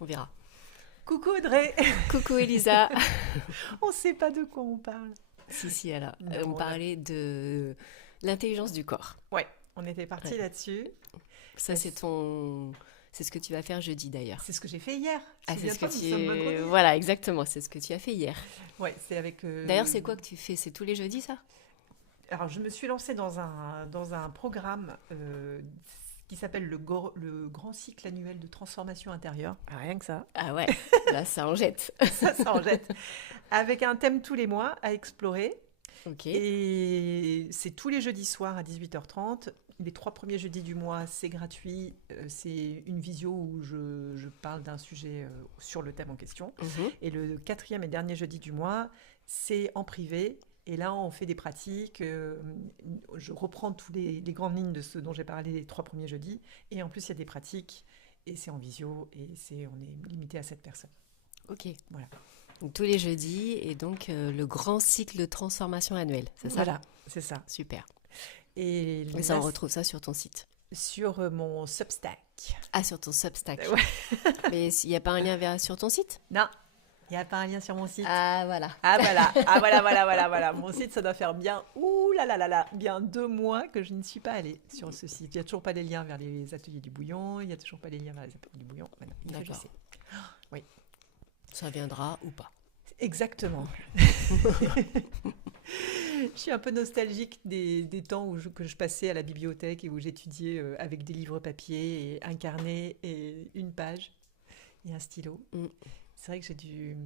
On verra. Coucou Audrey. Coucou Elisa. On ne sait pas de quoi on parle. Si, alors, Non, on parlait de l'intelligence du corps. Ouais, on était Ouais. parti là-dessus. Ça, c'est ce que tu vas faire jeudi d'ailleurs. C'est ce que j'ai fait hier. Ah, c'est ce que Souviens-toi, nous sommes vendredi. Voilà, exactement, c'est ce que tu as fait hier. Ouais, c'est avec. D'ailleurs, c'est quoi que tu fais? C'est tous les jeudis, ça? Alors, je me suis lancée dans un programme qui s'appelle le Grand Cycle Annuel de Transformation Intérieure. Rien que ça. Ah ouais, là, ça en jette. Ça en jette. Avec un thème tous les mois à explorer. Ok. Et c'est tous les jeudis soirs à 18h30. Les 3 premiers jeudis du mois, c'est gratuit. C'est une visio où je parle d'un sujet sur le thème en question. Mhm. Et le 4e et dernier jeudi du mois, c'est en privé. Et là, on fait des pratiques. Je reprends toutes les grandes lignes de ce dont j'ai parlé les 3 premiers jeudis. Et en plus, il y a des pratiques. Et c'est en visio. Et on est limité à 7 personnes. Ok. Voilà. Donc, tous les jeudis, et donc le grand cycle de transformation annuel, c'est ça? Voilà, c'est ça. Super. Et Et ça, là, on retrouve ça sur ton site. sur mon Substack. Ah, sur ton Substack. Ouais. Mais il n'y a pas un lien sur ton site? Non, il n'y a pas un lien sur mon site. Ah, voilà. Ah voilà, ah voilà. Mon site, ça doit faire bien, ouh là là là là, bien 2 mois que je ne suis pas allée sur ce site. Il n'y a toujours pas les liens vers les ateliers du bouillon, il n'y a toujours pas les liens vers les ateliers du bouillon. Voilà, il faut que je D'accord. sais. Oui, Ça viendra ou pas. exactement. Je suis un peu nostalgique des temps que je passais à la bibliothèque et où j'étudiais avec des livres papier et un carnet et une page et un stylo. Mm. C'est vrai que j'ai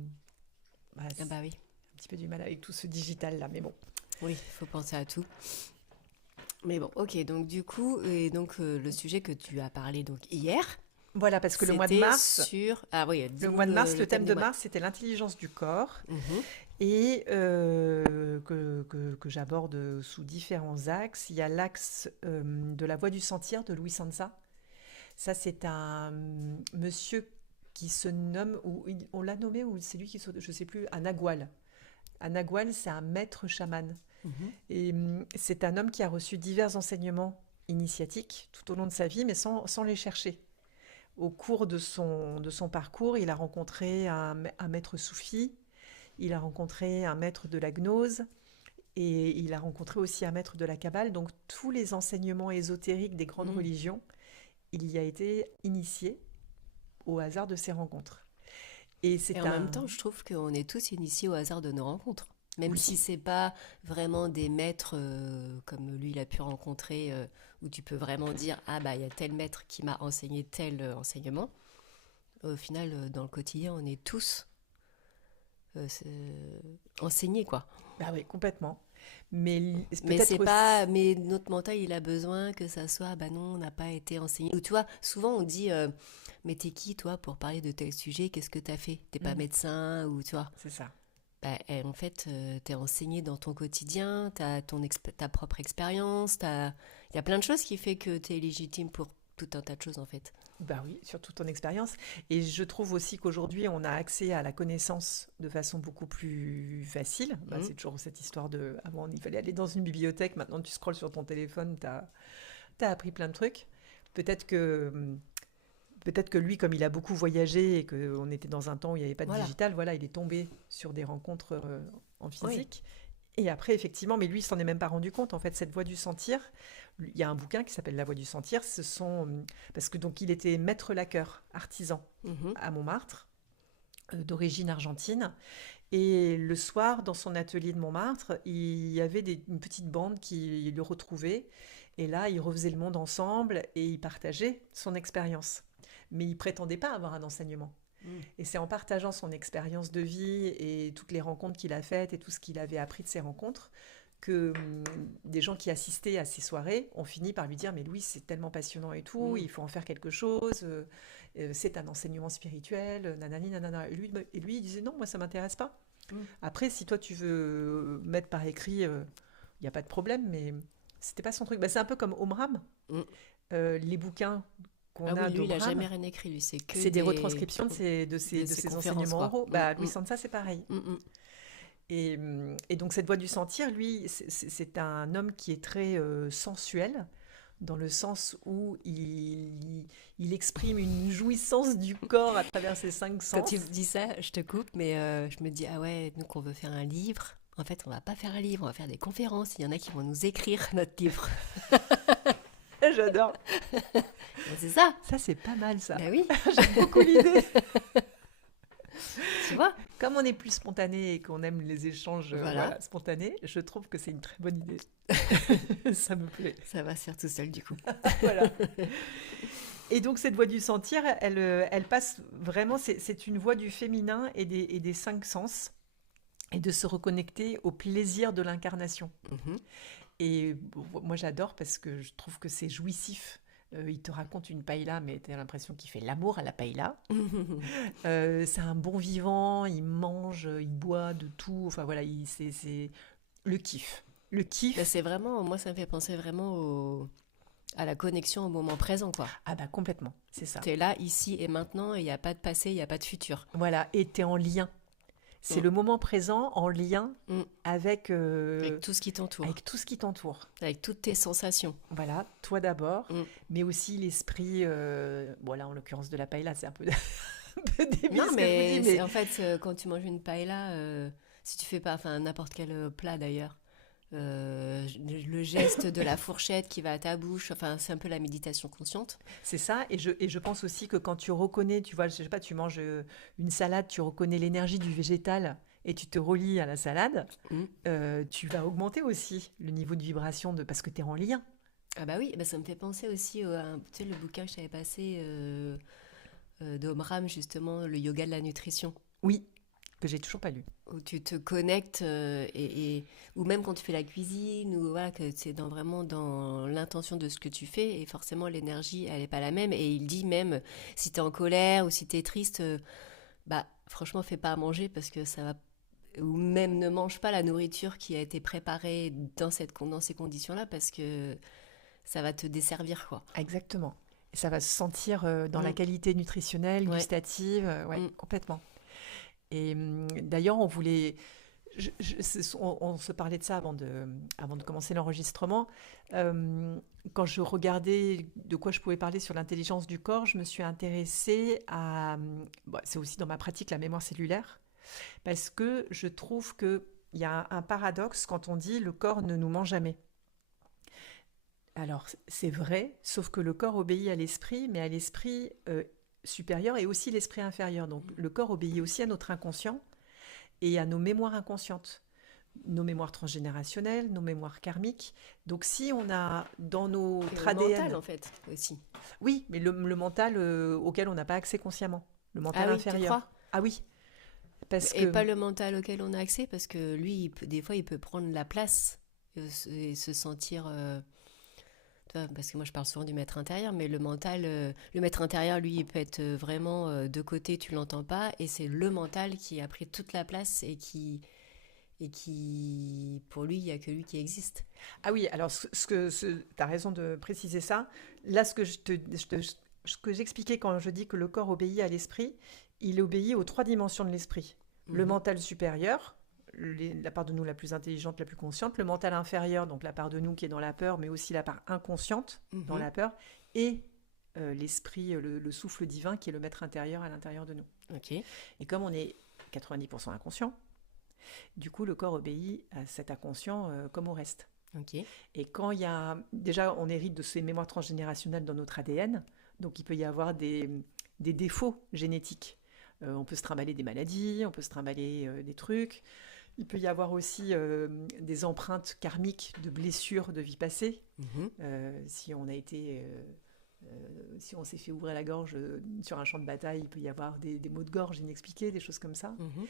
bah, Ah bah oui. un petit peu du mal avec tout ce digital là, mais bon. Oui, il faut penser à tout. Mais bon, ok, donc du coup, et donc le sujet que tu as parlé donc hier, Voilà, parce que le mois de c'était mars, sur... Ah oui, le dis-nous mois de mars, le thème thème du de mois. mars, c'était l'intelligence du corps Mhm, et que j'aborde sous différents axes. Il y a l'axe de la voie du sentir de Louis Sansa. Ça, c'est un monsieur qui se nomme, ou on l'a nommé, ou c'est lui qui se, je sais plus, un Nagual. Un Nagual, c'est un maître chaman. mhm. Et c'est un homme qui a reçu divers enseignements initiatiques tout au long de sa vie, mais sans les chercher. Au cours de son parcours, il a rencontré un maître soufi, il a rencontré un maître de la gnose, et il a rencontré aussi un maître de la Kabbale. Donc tous les enseignements ésotériques des grandes Mm. religions, il y a été initié au hasard de ces rencontres. Et Et c'est en même un... temps, je trouve qu'on est tous initiés au hasard de nos rencontres. Même Oui, si c'est pas vraiment des maîtres comme lui, il a pu rencontrer, où tu peux vraiment dire, ah bah il y a tel maître qui m'a enseigné tel enseignement. Au final, dans le quotidien, on est tous enseignés, quoi. bah oui, complètement. Mais Mais peut-être c'est aussi... pas, mais notre mental, il a besoin que ça soit, bah non, on n'a pas été enseigné. Ou tu vois, souvent on dit, mais t'es qui toi pour parler de tel sujet? Qu'est-ce que t'as fait? T'es pas Mm, médecin ou tu vois? c'est ça. Bah, en fait, t'es enseigné dans ton quotidien, t'as ta propre expérience, il y a plein de choses qui fait que t'es légitime pour tout un tas de choses en fait. Bah oui, surtout ton expérience. Et je trouve aussi qu'aujourd'hui, on a accès à la connaissance de façon beaucoup plus facile. Bah, Mhm. c'est toujours cette histoire de... Avant, il fallait aller dans une bibliothèque. Maintenant, tu scrolles sur ton téléphone, t'as appris plein de trucs. Peut-être que, peut-être que lui, comme il a beaucoup voyagé et qu'on était dans un temps où il n'y avait pas de Voilà. digital, voilà, il est tombé sur des rencontres en Oui. physique. Et après, effectivement, mais lui, il s'en est même pas rendu compte. En fait, cette voie du sentir, il y a un bouquin qui s'appelle La voie du sentir. Parce que donc il était maître laqueur, artisan Mhm. à Montmartre, d'origine argentine. Et le soir, dans son atelier de Montmartre, il y avait une petite bande qui le retrouvait. Et là, ils refaisaient le monde ensemble et il partageait son expérience. Mais il prétendait pas avoir un enseignement. Mm. Et c'est en partageant son expérience de vie et toutes les rencontres qu'il a faites et tout ce qu'il avait appris de ces rencontres que des gens qui assistaient à ces soirées ont fini par lui dire mais Louis c'est tellement passionnant et tout, Mm. il faut en faire quelque chose, c'est un enseignement spirituel, nanani nanana. Et lui il disait non moi ça m'intéresse pas. Mm. Après si toi tu veux mettre par écrit, il n'y a pas de problème mais c'était pas son truc. Bah, c'est un peu comme Omram, Mm. les bouquins Ah qu'on oui, a lui, il a jamais d'Omram. rien écrit, lui, c'est que C'est des retranscriptions de ses, de de ses, de ses ses conférences, enseignements quoi. oraux. Mm, Bah, Louis mm, Sansa, c'est pareil. mm, mm. Et donc, cette voie du sentir, lui, c'est un homme qui est très sensuel, dans le sens où il exprime une jouissance du corps à travers ses cinq Quand tu sens. me dis ça, je te coupe, mais je me dis, ah ouais, nous qu'on veut faire un livre. En fait, on va pas faire un livre, on va faire des conférences. Il y en a qui vont nous écrire notre livre. J'adore. Ben, c'est ça. Ça, c'est pas mal, ça. Ben oui, J'aime beaucoup l'idée. tu vois. Comme on est plus spontané et qu'on aime les échanges Voilà. spontanés, je trouve que c'est une très bonne idée. Ça me plaît. Ça va se faire tout seul du coup. Voilà. Et donc, cette voix du sentir, elle passe vraiment, c'est une voix du féminin et des cinq sens, et de se reconnecter au plaisir de l'incarnation. Mhm. Et bon, moi, j'adore parce que je trouve que c'est jouissif. Il te raconte une paella, mais tu as l'impression qu'il fait l'amour à la paella. C'est un bon vivant, il mange, il boit de tout. Enfin voilà, c'est le kiff. Le Ben, kiff, c'est vraiment, moi ça me fait penser vraiment à la connexion au moment présent, quoi. ah bah complètement, c'est ça. T'es là, ici et maintenant, et il n'y a pas de passé, il n'y a pas de futur. Voilà, et tu es en lien. C'est Mm. le moment présent en lien Mm. avec, Avec tout ce qui t'entoure, avec tout ce qui t'entoure. avec toutes tes sensations. Voilà, toi d'abord, Mm. mais aussi l'esprit, bon là en l'occurrence de la paella, c'est un peu, un peu débile Non, ce que je mais vous dis, mais en fait, quand tu manges une paella, si tu fais pas, enfin n'importe quel plat d'ailleurs, le geste de la fourchette qui va à ta bouche, enfin c'est un peu la méditation consciente. c'est ça. Et je pense aussi que quand tu reconnais, tu vois, je sais pas, tu manges une salade, tu reconnais l'énergie du végétal et tu te relis à la salade, Mm. tu vas augmenter aussi le niveau de vibration parce que tu es en lien. Ah bah oui, bah ça me fait penser aussi tu sais, le bouquin que je t'avais passé d'Omram, justement, le yoga de la nutrition. Oui, que j'ai toujours pas lu. Où tu te connectes ou même quand tu fais la cuisine ou voilà que c'est vraiment dans l'intention de ce que tu fais et forcément l'énergie elle est pas la même et il dit même si tu es en colère ou si tu es triste bah franchement fais pas à manger parce que ça va ou même ne mange pas la nourriture qui a été préparée dans ces conditions-là parce que ça va te desservir quoi. Exactement. Et ça va se sentir dans la Mm. qualité nutritionnelle, Ouais. gustative, ouais, Mm. complètement. Et d'ailleurs, on voulait, on se parlait de ça avant de commencer l'enregistrement. Quand je regardais de quoi je pouvais parler sur l'intelligence du corps, je me suis intéressée à, bon, c'est aussi dans ma pratique la mémoire cellulaire, parce que je trouve qu'il y a un paradoxe quand on dit le corps ne nous ment jamais. Alors, c'est vrai, sauf que le corps obéit à l'esprit, mais à l'esprit supérieur et aussi l'esprit inférieur. Donc, le corps obéit aussi à notre inconscient et à nos mémoires inconscientes, nos mémoires transgénérationnelles, nos mémoires karmiques. Donc, si on a dans Et notre au mental ADN, en fait aussi. oui, mais le mental auquel on n'a pas accès consciemment, le Ah mental oui, tu inférieur. crois? Ah oui, parce Et que pas le mental auquel on a accès, parce que lui, des fois, il peut prendre la place et se sentir... tu vois, parce que moi, je parle souvent du maître intérieur, mais le mental, le maître intérieur, lui, il peut être vraiment de côté, tu l'entends pas, et c'est le mental qui a pris toute la place et qui pour lui, il y a que lui qui existe. ah oui, alors tu as raison de préciser ça. Là, ce que j'expliquais quand je dis que le corps obéit à l'esprit, il obéit aux trois dimensions de l'esprit. Le Mhm. mental supérieur, la part de nous la plus intelligente, la plus consciente, le mental inférieur, donc la part de nous qui est dans la peur, mais aussi la part inconsciente dans Mhm. la peur, et l'esprit, le souffle divin qui est le maître intérieur à l'intérieur de nous. Ok. Et comme on est 90% inconscient, du coup, le corps obéit à cet inconscient comme au reste. Ok. Et quand il y a... Déjà, on hérite de ces mémoires transgénérationnelles dans notre ADN, donc il peut y avoir des défauts génétiques. On peut se trimballer des maladies, on peut se trimballer des trucs. Il peut y avoir aussi des empreintes karmiques de blessures de vie passée. Mhm. Si on a été... si on s'est fait ouvrir la gorge sur un champ de bataille, il peut y avoir des maux de gorge inexpliqués, des choses comme ça. Mhm.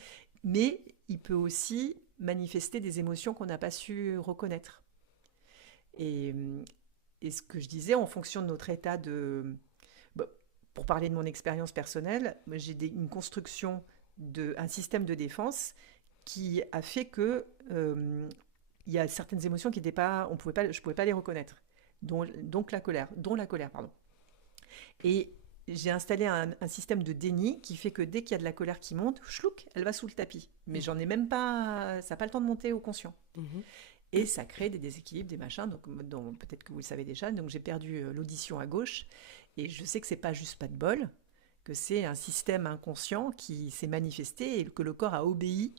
Mais il peut aussi manifester des émotions qu'on n'a pas su reconnaître. Et, et ce que je disais, en fonction de notre état de... Bon, pour parler de mon expérience personnelle, j'ai une construction, un système de défense qui a fait que il y a certaines émotions qui n'étaient pas, je ne pouvais pas les reconnaître, dont la colère, pardon. Et j'ai installé un système de déni qui fait que dès qu'il y a de la colère qui monte, chlouk, elle va sous le tapis. Mais j'en ai même pas, ça n'a pas le temps de monter au conscient. Mhm. Et ça crée des déséquilibres, des machins, donc peut-être que vous le savez déjà. Donc j'ai perdu l'audition à gauche. Et je sais que c'est pas juste pas de bol, que c'est un système inconscient qui s'est manifesté et que le corps a obéi.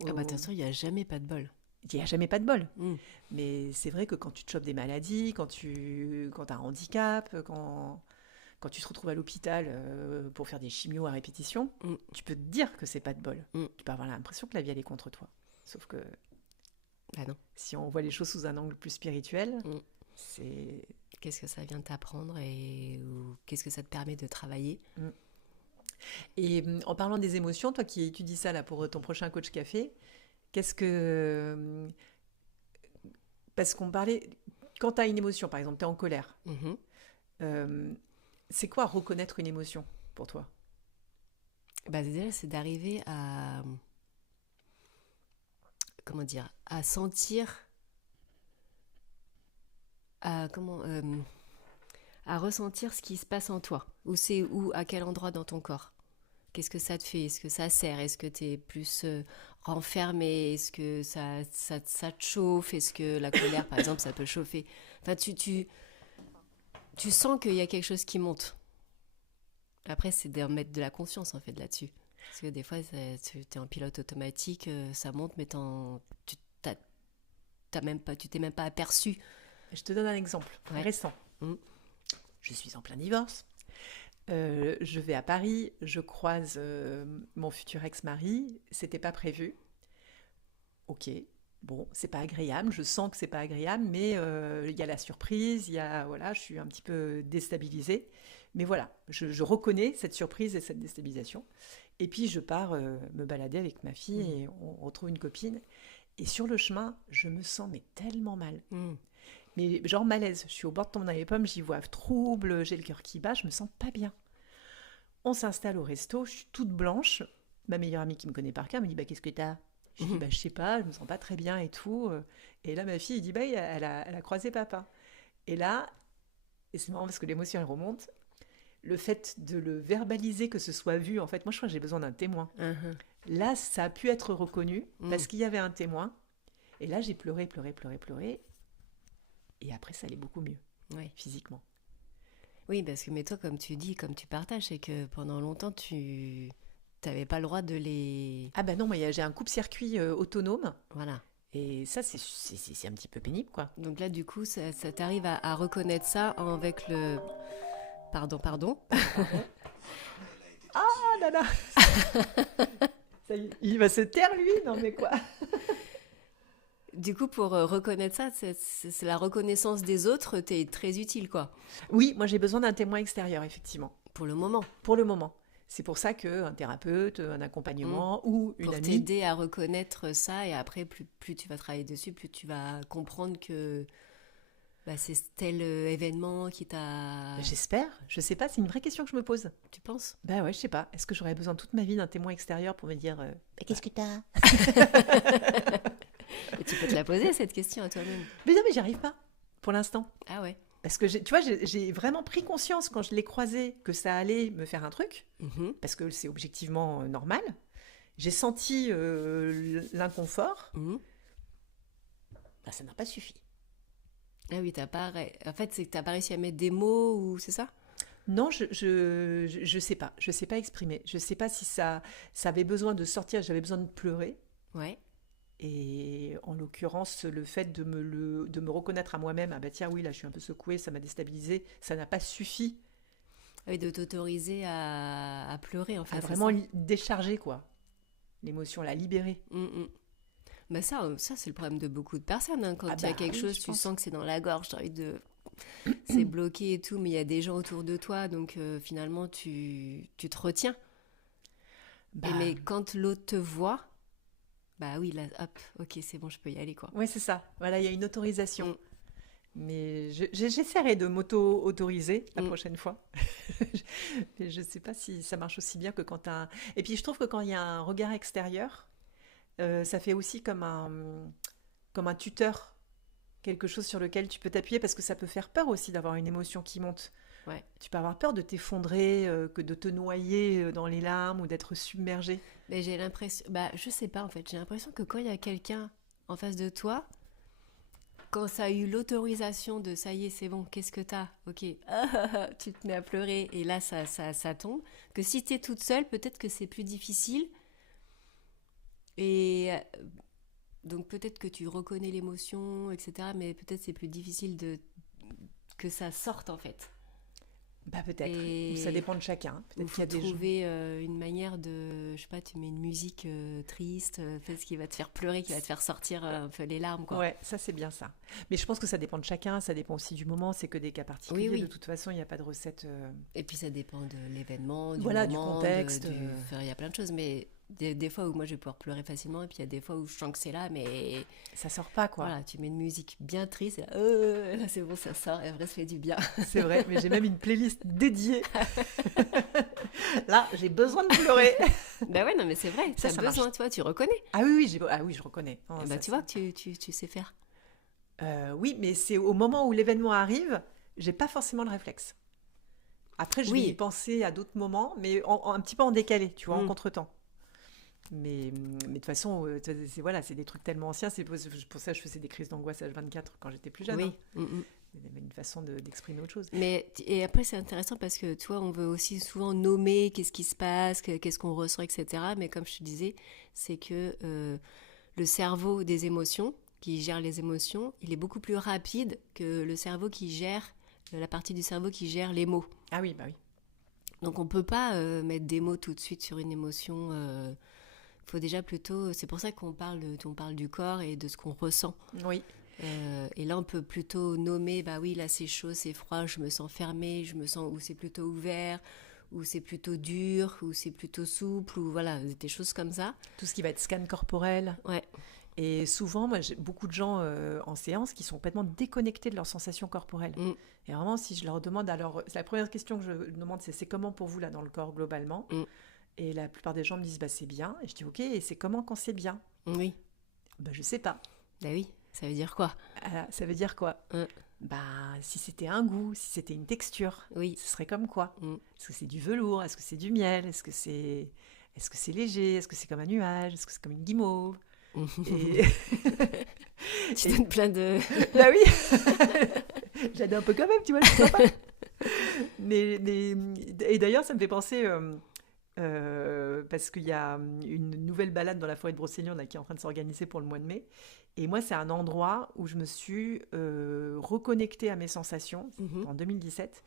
Ah bah de toute façon, il n'y a jamais pas de bol. Il n'y a jamais pas de bol. Mm. Mais c'est vrai que quand tu te chopes des maladies, quand tu as un handicap, quand tu te retrouves à l'hôpital pour faire des chimios à répétition, tu peux te dire que c'est pas de bol. Tu peux avoir l'impression que la vie elle est contre toi. Sauf que Ah non. si on voit les choses sous un angle plus spirituel, c'est... Qu'est-ce que ça vient de t'apprendre ou qu'est-ce que ça te permet de travailler? Et en parlant des émotions, toi qui étudies ça là, pour ton prochain coach café, qu'est-ce que... Parce qu'on parlait... Quand tu as une émotion, par exemple, tu es en colère, c'est quoi reconnaître une émotion pour toi? Bah, déjà, c'est d'arriver à... Comment dire? À sentir... À ressentir ce qui se passe en toi. Où, à quel endroit dans ton corps? Qu'est-ce que ça te fait? Est-ce que ça sert? Est-ce que tu es plus renfermé? Est-ce que ça te chauffe? Est-ce que la colère, par exemple, ça peut chauffer? Enfin, tu sens qu'il y a quelque chose qui monte. Après, c'est de mettre de la conscience, en fait, là-dessus. Parce que des fois, tu es en pilote automatique, ça monte, mais tu t'es même pas aperçu. Je te donne un exemple récent. Je suis en plein divorce. Je vais à Paris, je croise mon futur ex-mari. C'était pas prévu. Ok, bon, c'est pas agréable. Je sens que c'est pas agréable, mais il y a la surprise. Voilà, je suis un petit peu déstabilisée. Mais voilà, je reconnais cette surprise et cette déstabilisation. Et puis je pars me balader avec ma fille et on retrouve une copine. Et sur le chemin, je me sens tellement mal. Mais genre malaise, je suis au bord de tomber dans les pommes, j'y vois trouble, j'ai le cœur qui bat, je me sens pas bien. On s'installe au resto, je suis toute blanche. Ma meilleure amie qui me connaît par cœur me dit qu'est-ce que t'as? Je dis je sais pas, je me sens pas très bien et tout. Et là ma fille elle dit elle a croisé papa. Et là, et c'est marrant parce que l'émotion elle remonte, le fait de le verbaliser, que ce soit vu, en fait, moi je crois que j'ai besoin d'un témoin. Là ça a pu être reconnu parce qu'il y avait un témoin. Et là j'ai pleuré. Et après, ça allait beaucoup mieux, physiquement. Oui, parce que, mais toi, comme tu dis, comme tu partages, c'est que pendant longtemps, tu n'avais pas le droit de les... Ah ben non, moi, j'ai un coupe-circuit autonome. Voilà. Et ça, c'est un petit peu pénible, quoi. Donc là, du coup, ça t'arrive à reconnaître ça avec le... Pardon. Ah là là. Ça y est, il va se taire, lui? Non, mais quoi? Du coup, pour reconnaître ça, c'est la reconnaissance des autres, t'es très utile, quoi. Oui, moi j'ai besoin d'un témoin extérieur, effectivement. Pour le moment. Pour le moment. C'est pour ça qu'un thérapeute, un accompagnement ou une pour amie... Pour t'aider à reconnaître ça, et après, plus tu vas travailler dessus, plus tu vas comprendre que c'est tel événement qui t'a... J'espère, je sais pas, c'est une vraie question que je me pose. Tu penses? Bah ouais, je sais pas. Est-ce que j'aurais besoin toute ma vie d'un témoin extérieur pour me dire qu'est-ce que t'as? Et tu peux te la poser, cette question, à toi-même. Mais non, mais j'y arrive pas, pour l'instant. Ah ouais. Parce que, tu vois, j'ai vraiment pris conscience quand je l'ai croisé que ça allait me faire un truc, parce que c'est objectivement normal. J'ai senti l'inconfort. Ça n'a pas suffi. Ah oui, en fait, c'est que t'as pas réussi à mettre des mots, ou c'est ça? Non, je sais pas. Je sais pas exprimer. Je sais pas si ça avait besoin de sortir, j'avais besoin de pleurer. Ouais. Et en l'occurrence, le fait de me reconnaître à moi-même, ah bah tiens, oui, là, je suis un peu secouée, ça m'a déstabilisée, ça n'a pas suffi. Oui, de t'autoriser à pleurer, en fait. À vraiment décharger, quoi. L'émotion, la libérer. Bah ça, c'est le problème de beaucoup de personnes. Hein. Quand il y a quelque chose, tu sens que c'est dans la gorge, tu as envie de... c'est bloqué et tout, mais il y a des gens autour de toi, donc finalement, tu te retiens. Mais quand l'autre te voit... Bah oui, là, hop, ok, c'est bon, je peux y aller, quoi. Oui, c'est ça. Voilà, il y a une autorisation. Mais j'essaierai de m'auto-autoriser la prochaine fois. Mais je ne sais pas si ça marche aussi bien que quand tu as... Et puis, je trouve que quand il y a un regard extérieur, ça fait aussi comme un tuteur, quelque chose sur lequel tu peux t'appuyer, parce que ça peut faire peur aussi d'avoir une émotion qui monte. Ouais. Tu peux avoir peur de t'effondrer, que de te noyer dans les larmes ou d'être submergé. Mais j'ai l'impression... je sais pas, en fait. J'ai l'impression que quand il y a quelqu'un en face de toi, quand ça a eu l'autorisation de ça y est, c'est bon, qu'est-ce que t'as? Ok, tu te mets à pleurer et là ça tombe. Que si t'es toute seule, peut-être que c'est plus difficile et donc peut-être que tu reconnais l'émotion, etc. Mais peut-être c'est plus difficile que ça sorte en fait. Bah peut-être. Ou ça Et dépend de chacun. il Peut-être qu'il y faut a des gens. trouver une manière de, je sais pas, tu mets une musique triste, ce qui va te faire pleurer, qui va te faire sortir un peu les larmes, quoi. Ouais, ça c'est bien ça. Mais je pense que ça dépend de chacun, ça dépend aussi du moment, c'est que des cas Oui, particuliers. De oui. toute façon, il n'y a pas de recette. Et puis ça dépend de l'événement, du Voilà, du moment, contexte. enfin, il y a plein de choses, mais des fois où moi je vais pouvoir pleurer facilement, et puis il y a des fois où je sens que c'est là, mais Ça sort pas, quoi. voilà, tu mets une musique bien triste, et là c'est bon, ça sort, et après ça fait du bien. C'est vrai, mais j'ai même une playlist dédiée. Là, j'ai besoin de pleurer. Bah ouais, non mais c'est vrai, Ça, t'as ça besoin, marche. toi, tu reconnais. Ah oui, oui, ah oui, je reconnais. Non, Et bah ça, tu vois que tu sais faire. Oui, mais c'est au moment où l'événement arrive, j'ai pas forcément le réflexe. Après, je vais y Oui. penser à d'autres moments, mais un petit peu en décalé, tu vois, en Mm. contretemps. Mais de toute façon, voilà, c'est des trucs tellement anciens. C'est pour ça que je faisais des crises d'angoisse H24 quand j'étais plus jeune. Hein. Oui. Mm, mm. Il y avait une façon d'exprimer autre chose. Mais et après c'est intéressant parce que tu vois on veut aussi souvent nommer qu'est-ce qui se passe, qu'est-ce qu'on ressent, etc. Mais comme je te disais, c'est que le cerveau des émotions, qui gère les émotions, il est beaucoup plus rapide que le cerveau qui gère la partie du cerveau qui gère les mots. Ah oui, bah oui. Donc on peut pas mettre des mots tout de suite sur une émotion. Faut déjà plutôt. C'est pour ça on parle du corps et de ce qu'on ressent. Oui. Et là, on peut plutôt nommer, bah oui, là c'est chaud, c'est froid, je me sens fermée, je me sens ou c'est plutôt ouvert, ou c'est plutôt dur, ou c'est plutôt souple, ou voilà, des choses comme ça. Tout ce qui va être scan corporel. Ouais. Et souvent, moi, j'ai beaucoup de gens en séance qui sont complètement déconnectés de leurs sensations corporelles. Mm, Et vraiment, si je leur demande, alors, la première question que je demande, c'est comment pour vous, là, dans le corps, globalement? mm, Et la plupart des gens me disent, bah, c'est bien. Et je dis, ok, et c'est comment quand c'est bien? oui, Bah, je sais pas. bah oui, ça veut dire quoi? Ah, ça veut dire quoi? Mm, Bah, si c'était un goût, si c'était une texture, oui. ce serait comme quoi? Mm. Est-ce que c'est du velours? Est-ce que c'est du miel? Est-ce que c'est léger? Est-ce que c'est comme un nuage? Est-ce que c'est comme une guimauve? Et, Tu et- donnes plein de... bah oui, j'adore un peu quand même, tu vois, c'est sympa. Et d'ailleurs, ça me fait penser, parce qu'il y a une nouvelle balade dans la forêt de Brocéliande là, qui est en train de s'organiser pour le mois de mai. Et moi, c'est un endroit où je me suis reconnectée à mes sensations, Mhm. en 2017.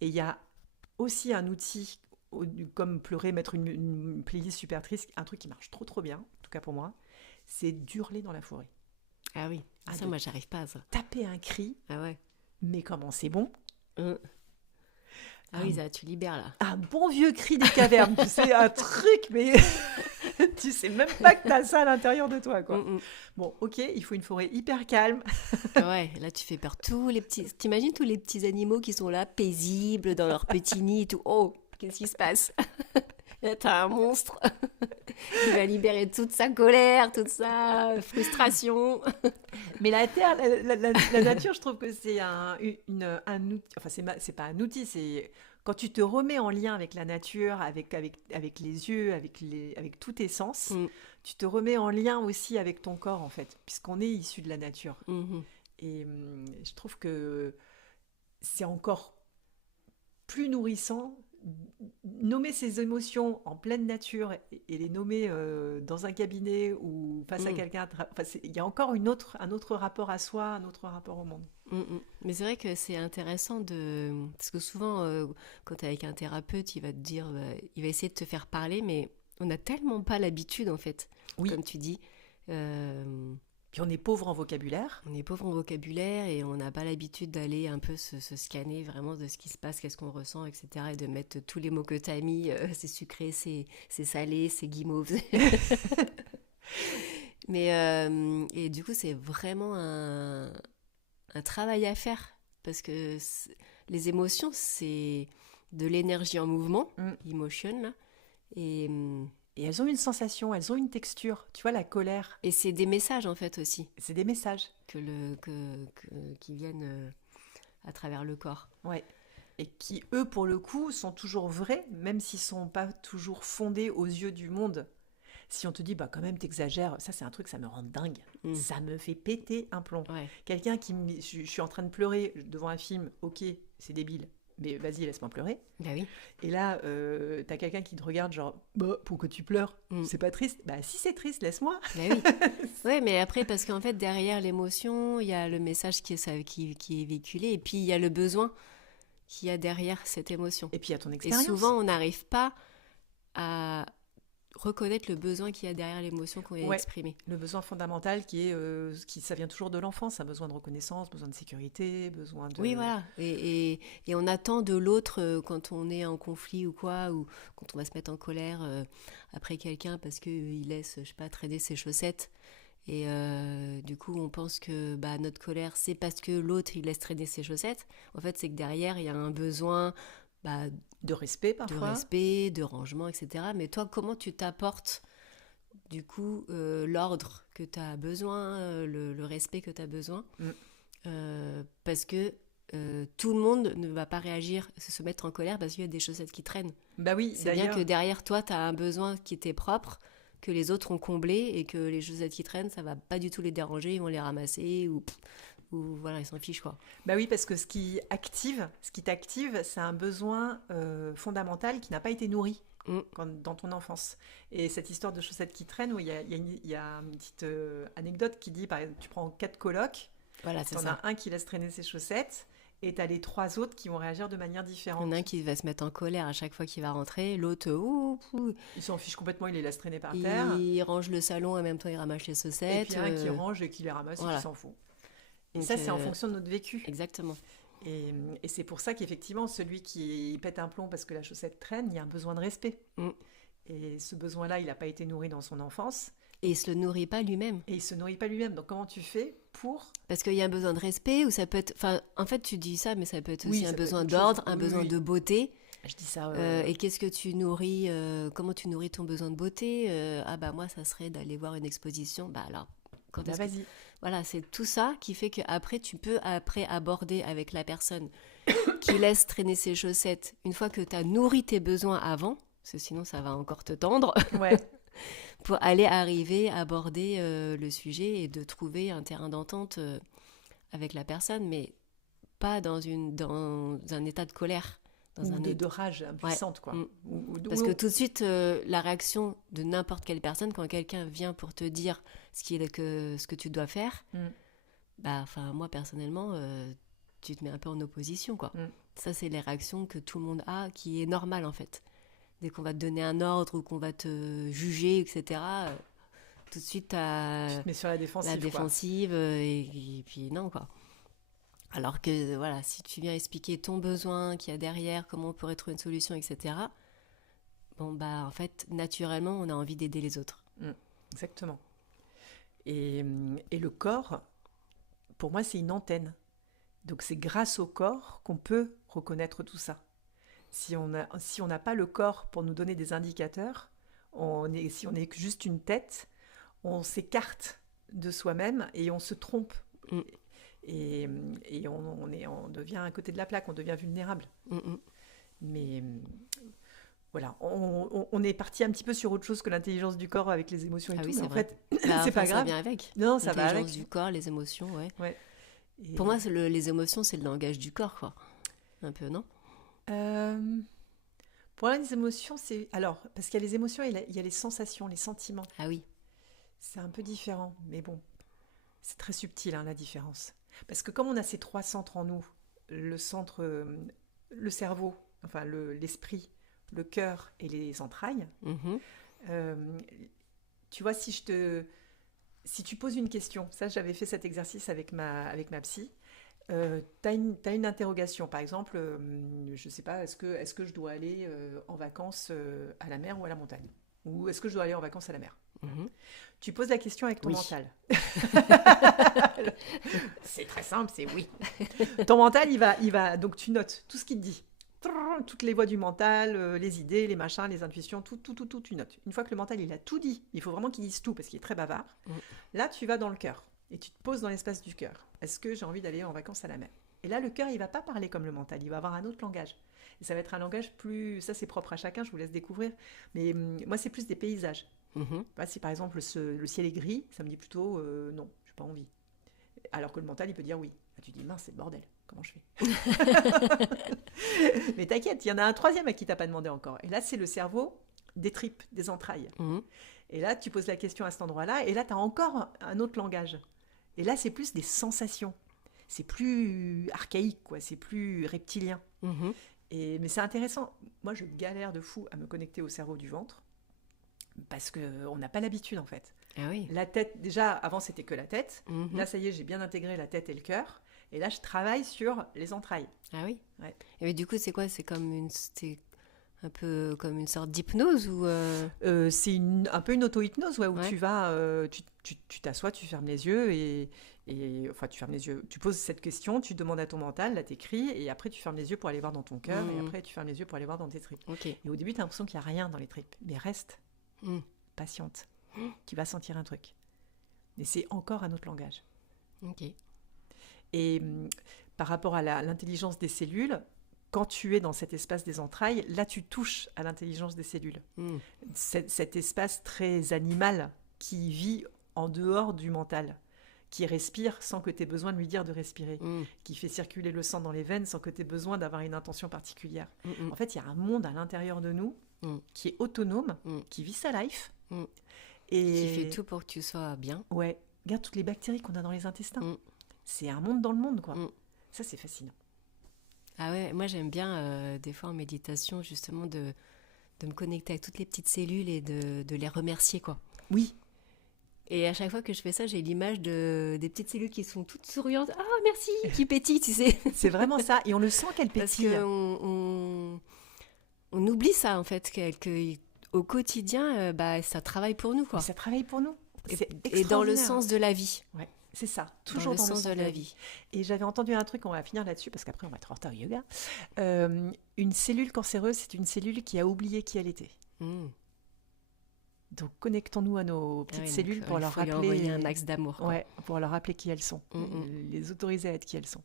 Et il y a aussi un outil, comme pleurer, mettre une playlist super triste, un truc qui marche trop trop bien, en tout cas pour moi, c'est d'hurler dans la forêt. Ah oui, Ah, ça de moi j'arrive pas à ça. taper un cri, Ah ouais. mais comment c'est bon! Mm. Ah Un oui, ça, tu libères là. Un bon vieux cri des cavernes, tu sais, un truc, mais tu sais même pas que t'as ça à l'intérieur de toi, quoi. Mm, mm. Bon, ok, il faut une forêt hyper calme. Ouais, là tu fais peur. T'imagines tous les petits animaux qui sont là, paisibles, dans leur petit nid et tout. Oh, qu'est-ce qui se passe? Là, t'as un monstre qui va libérer toute sa colère, toute sa frustration. Mais la terre, la nature, je trouve que c'est un outil. Enfin, c'est pas un outil, c'est quand tu te remets en lien avec la nature, avec les yeux, avec tous tes sens, Mm, tu te remets en lien aussi avec ton corps, en fait, puisqu'on est issu de la nature. mhm. Et je trouve que c'est encore plus nourrissant nommer ses émotions en pleine nature et les nommer dans un cabinet ou face à Mm, quelqu'un. Enfin, il y a encore un autre rapport à soi, un autre rapport au monde. mm, mm. Mais c'est vrai que c'est intéressant de... Parce que souvent, quand tu es avec un thérapeute, il va te dire, il va essayer de te faire parler, mais on n'a tellement pas l'habitude, en fait, Oui, comme tu dis. Euh, puis on est pauvre en vocabulaire. On est pauvre en vocabulaire et on n'a pas l'habitude d'aller un peu se scanner vraiment de ce qui se passe, qu'est-ce qu'on ressent, etc. Et de mettre tous les mots que tu as mis, c'est sucré, c'est salé, c'est guimauve. Mais, et du coup, c'est vraiment un travail à faire parce que les émotions, c'est de l'énergie en mouvement, Mm. emotion, là. Et, Et elles ont une sensation, elles ont une texture. Tu vois, la colère, et c'est des messages en fait aussi c'est des messages. qui viennent à travers le corps. Ouais. Et qui, eux, pour le coup, sont toujours vrais, même s'ils ne sont pas toujours fondés aux yeux du monde. Si on te dit, bah quand même, t'exagères, ça c'est un truc, ça me rend dingue. Mm. Ça me fait péter un plomb. Ouais. Quelqu'un je suis en train de pleurer devant un film, ok, c'est débile, mais vas-y, laisse-moi pleurer. Bah oui. Et là, t'as quelqu'un qui te regarde genre, bah pourquoi tu pleures? Mm. C'est pas triste? Bah si c'est triste, laisse-moi. Bah oui. Ouais, mais après, parce qu'en fait, derrière l'émotion, il y a le message qui est véhiculé, et puis il y a le besoin qu'il y a derrière cette émotion. Et puis il y a ton Et expérience. souvent, on n'arrive pas à reconnaître le besoin qu'il y a derrière l'émotion qu'on vient Ouais. d'exprimer. Le besoin fondamental ça vient toujours de l'enfance, un besoin de reconnaissance, besoin de sécurité, besoin de... Oui, voilà. Et on attend de l'autre quand on est en conflit ou quoi, ou quand on va se mettre en colère après quelqu'un parce qu'il laisse, je sais pas, traîner ses chaussettes. Et du coup, on pense que bah, notre colère, c'est parce que l'autre, il laisse traîner ses chaussettes. En fait, c'est que derrière, il y a un besoin bah, De respect de parfois. respect, de rangement, etc. Mais toi, comment tu t'apportes, du coup, l'ordre que tu as besoin, le respect que tu as besoin Mm. parce que tout le monde ne va pas réagir, se mettre en colère parce qu'il y a des chaussettes qui traînent. Bah oui, C'est bien d'ailleurs, que derrière toi, tu as un besoin qui t'est propre, que les autres ont comblé et que les chaussettes qui traînent, ça va pas du tout les déranger, ils vont les ramasser ou voilà, ils s'en fichent quoi. bah oui, parce que ce qui t'active, c'est un besoin fondamental qui n'a pas été nourri Mm. dans ton enfance. Et cette histoire de chaussettes qui traînent, où il y a une petite anecdote qui dit, par exemple, tu prends 4 colocs, Voilà, c'est t'en ça. as un qui laisse traîner ses chaussettes, et t'as les 3 autres qui vont réagir de manière Il y différente. en a un qui va se mettre en colère à chaque fois qu'il va rentrer, l'autre, Il s'en fiche complètement, il les laisse traîner par terre. il range le salon et en même temps il ramasse les Et chaussettes. puis un qui range et qui les ramasse et voilà. qui s'en fout. Et Donc, ça, c'est en fonction de notre vécu. Exactement. Et c'est pour ça qu'effectivement, celui qui pète un plomb parce que la chaussette traîne, il y a un besoin de respect. Mm. Et ce besoin-là, il n'a pas été nourri dans son enfance. Et il se le nourrit pas lui-même. Et il se nourrit pas lui-même. Donc comment tu fais pour... Parce qu'il y a un besoin de respect, ou ça peut être. Enfin, en fait, tu dis ça, mais ça peut être Oui, aussi un ça peut être besoin autre d'ordre, chose. un Oui, besoin oui. de beauté. Je dis ça... Et qu'est-ce que tu nourris comment tu nourris ton besoin de beauté ah bah moi, ça serait d'aller voir une exposition. Bah alors, quand bah, est-ce que... vas-y. Voilà, c'est tout ça qui fait qu'après, tu peux après aborder avec la personne qui laisse traîner ses chaussettes, une fois que tu as nourri tes besoins avant, parce que sinon ça va encore te tendre, Ouais. pour aller arriver à aborder le sujet et de trouver un terrain d'entente avec la personne, mais pas dans un état de colère. Dans Ou un de état... rage impuissante, quoi. Mm. Ou- Parce que tout de suite, la réaction de n'importe quelle personne, quand quelqu'un vient pour te dire ce que tu dois faire, Mm. bah, enfin, moi personnellement, tu te mets un peu en opposition, quoi. Mm. Ça, c'est les réactions que tout le monde a, qui est normale en fait. Dès qu'on va te donner un ordre ou qu'on va te juger, etc., tout de suite, Tu te mets sur la défensive, la quoi. défensive et puis non, quoi. Alors que, voilà, si tu viens expliquer ton besoin qu'il y a derrière, comment on pourrait trouver une solution, etc., bon, bah, en fait, naturellement, on a envie d'aider les autres. Exactement. Et le corps, pour moi, c'est une antenne. Donc c'est grâce au corps qu'on peut reconnaître tout ça. Si on n'a pas le corps pour nous donner des indicateurs, si on est juste une tête, on s'écarte de soi-même et on se trompe. Mm. Et on devient à côté de la plaque, on devient vulnérable. Mm, mm. Mais voilà, on est parti un petit peu sur autre chose que l'intelligence du corps avec les émotions et Ah tout. oui, Mais c'est en vrai. fait, Bah, c'est pas enfin, ça grave. vient avec. Non, ça va L'intelligence avec. du corps, les émotions, ouais. Ouais. Et- Pour moi, les émotions, c'est le langage du corps, quoi. Un peu, non? Pour moi, les émotions, c'est... Alors, parce qu'il y a les émotions et il y a les sensations, les sentiments. Ah oui. C'est un peu différent, mais bon, c'est très subtil, hein, la différence. Parce que comme on a ces 3 centres en nous, le centre, le cerveau, enfin l'esprit, le cœur et les entrailles, Mhm. euh, tu vois, si tu poses une question, ça j'avais fait cet exercice avec ma psy, t'as une interrogation, par exemple, je sais pas, est-ce que je dois aller en vacances à la mer ou à la montagne? Ou est-ce que je dois aller en vacances à la mer? Mhm. Tu poses la question avec ton Oui. mental. C'est très simple, c'est oui. Ton mental, il va, donc tu notes tout ce qu'il te dit. Toutes les voix du mental, les idées, les machins, les intuitions, tout, tu notes. Une fois que le mental, il a tout dit, il faut vraiment qu'il dise tout parce qu'il est très bavard. Mm. Là, tu vas dans le cœur et tu te poses dans l'espace du cœur. Est-ce que j'ai envie d'aller en vacances à la mer? Et là, le cœur, il va pas parler comme le mental, il va avoir un autre langage. Et ça va être un langage plus... Ça, c'est propre à chacun, je vous laisse découvrir. Mais moi, c'est plus des paysages. Mhm. Bah, si par exemple le ciel est gris, ça me dit plutôt non, j'ai pas envie. Alors que le mental, il peut dire oui. Bah, tu dis mince, c'est le bordel. Comment je fais? Mais t'inquiète, il y en a un troisième à qui t'as pas demandé encore. Et là, c'est le cerveau des tripes, des entrailles. Mhm. Et là, tu poses la question à cet endroit-là, et là, tu as encore un autre langage. Et là, c'est plus des sensations. C'est plus archaïque, quoi. C'est plus reptilien. Mhm. Mais c'est intéressant. Moi, je galère de fou à me connecter au cerveau du ventre parce qu'on n'a pas l'habitude, en fait. Ah oui. La tête, déjà, avant, c'était que la tête. Mhm. Là, ça y est, j'ai bien intégré la tête et le cœur. Et là, je travaille sur les entrailles. Ah oui. Ouais. Et mais du coup, c'est quoi? C'est un peu comme une sorte d'hypnose ou C'est un peu une auto-hypnose ouais, où Ouais. tu vas, tu t'assois, tu fermes les yeux enfin tu fermes les yeux, tu poses cette question, tu demandes à ton mental, là t'écris et après tu fermes les yeux pour aller voir dans ton cœur et Mhm. après tu fermes les yeux pour aller voir dans tes tripes. Ok. Et au début tu as l'impression qu'il n'y a rien dans les tripes, mais reste, Mhm. patiente, tu vas sentir un truc. Mais c'est encore un autre langage. Ok. Et par rapport à l'intelligence des cellules, quand tu es dans cet espace des entrailles, là tu touches à l'intelligence des cellules. Mhm. Cet espace très animal qui vit en dehors du mental, qui respire sans que tu aies besoin de lui dire de respirer, Mhm. qui fait circuler le sang dans les veines sans que tu aies besoin d'avoir une intention particulière. Mhm. En fait, il y a un monde à l'intérieur de nous Mm. qui est autonome, Mm. qui vit sa life. Mm. Et Qui fait tout pour que tu sois bien. ouais, regarde toutes les bactéries qu'on a dans les intestins. Mm. C'est un monde dans le monde, quoi. Mm. Ça, c'est fascinant. Ah ouais, moi j'aime bien des fois en méditation justement de me connecter avec toutes les petites cellules et de les remercier quoi. Oui, Et à chaque fois que je fais ça, j'ai l'image des petites cellules qui sont toutes souriantes. Ah merci, qui pétillent, tu sais. c'est vraiment ça. Et on le sent qu'elle Parce pétille. on oublie ça en fait, au quotidien, ça travaille pour nous quoi. Mais ça travaille pour nous. C'est Et dans le extraordinaire. sens de la vie. Ouais, c'est ça. Dans Toujours le dans sens de la vie. Et j'avais entendu un truc, on va finir là-dessus parce qu'après on va être en retard au yoga. Une cellule cancéreuse, c'est une cellule qui a oublié qui elle était. Mm. Donc connectons-nous à nos petites Ah oui, donc, cellules pour il leur faut lui rappeler, envoyer un max d'amour. Quoi. ouais, pour leur rappeler qui elles sont, Mm. les autoriser à être qui elles sont.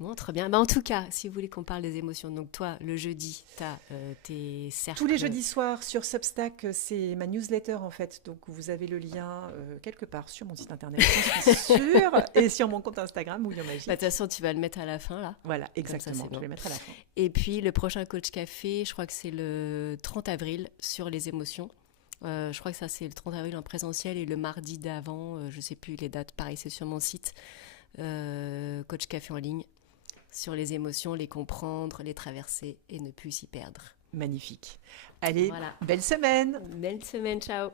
Bon, très bien. Bah, en tout cas, si vous voulez qu'on parle des émotions, donc toi, le jeudi, tu as tes cercles. Tous les jeudis soirs sur Substack, c'est ma newsletter en fait. Donc vous avez le lien quelque part sur mon site internet, j'en suis sûre, et sur mon compte Instagram Bouillon Magique. Bah, de toute façon, tu vas le mettre à la fin, là. Voilà, ça, exactement. c'est Je bon. vais le mettre à la fin. Et puis, le prochain Coach Café, je crois que c'est le 30 avril sur les émotions. Je crois que ça, c'est le 30 avril en présentiel et le mardi d'avant, je sais plus les dates, pareil, c'est sur mon site, Coach Café en ligne, sur les émotions, les comprendre, les traverser et ne plus s'y perdre. Magnifique. Allez, Voilà. belle semaine! Belle semaine, ciao!